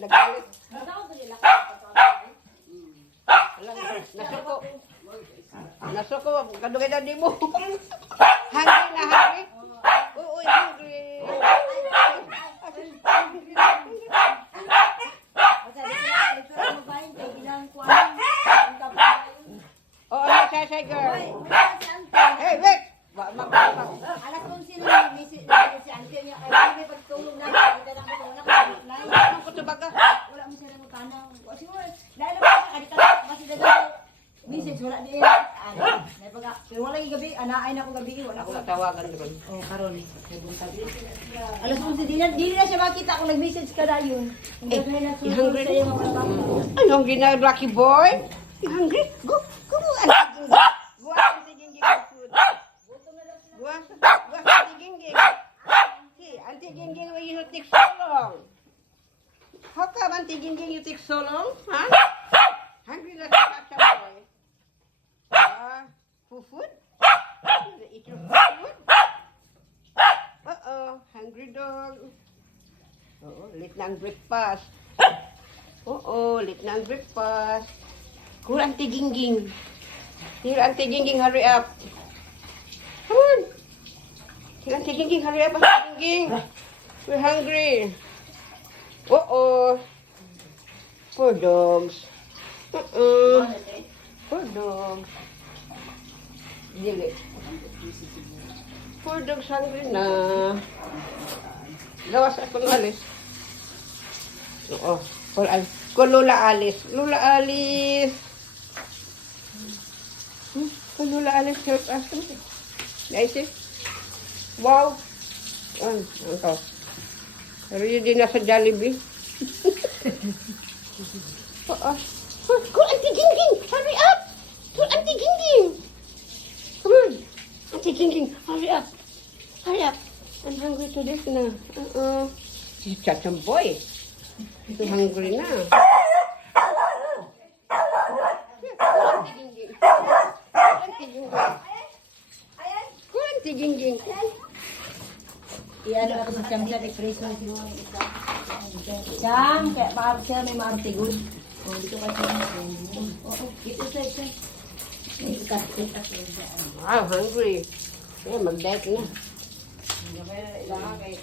nagalit. Nasuko. Nasuko, kadugay na di mo. Hungry na, hungry? Uy, hungry. Oh, ano say, girl? Hey, wait! Alas kung sino yung message si Auntie niya. Ay, may pagtulog na. Anong kutubaga? Wala mo siya ng utanaw. Siguro, dahil naman siya, kadikala, kasi dagang message, wala din. Pero wala yung gabi, anaay na ako gabi, wala ko. Ako natawagan doon. Oh, karon. Alas kung sino, di na siya makita kung nag-message ka na yun. You hungry? Ay, hungry na, Rocky boy? You hungry? Go, go, go. Go, Auntie Gingging food. Go, Auntie Gingging. See, Auntie Gingging, why you take so long? How come, Auntie Gingging, you take so long? Huh? Hungry na ka, boy. Food? You eat your food? Uh-oh, hungry dog. Oo, late na ang breakfast. Oo, late na ang breakfast. Cool, Auntie Gingging. Here, Auntie Gingging, hurry up. Come on. Here, Auntie Gingging, hurry up, Auntie Gingging. We're hungry. Uh-oh. Poor dogs. Poor dogs. Dili. Poor dogs hungry na. Gawas akong alis. Oo. Kung Lola Alice. Lola Alice. Kung Lola Alice help us. Guys, eh. Wow. Ano to? Pero yun din nasa Jollibee. Oo. Go, Auntie Gingging! Hurry up! Go, Auntie Gingging! Come on! Auntie Gingging, hurry up! Hurry up! I'm hungry to this na. Si Chachang boy. So hungry na. Auntie Gingging. Auntie Gingging. Go, Auntie Gingging. Iyan ako sa Cham siya, express mo siguro. Cham, kaya maarte siya, may maarte good. Oh, dito ka siya. Oo, dito sa isa. Wow, hungry. Mag-diet na. Kaya, ilangan kayo.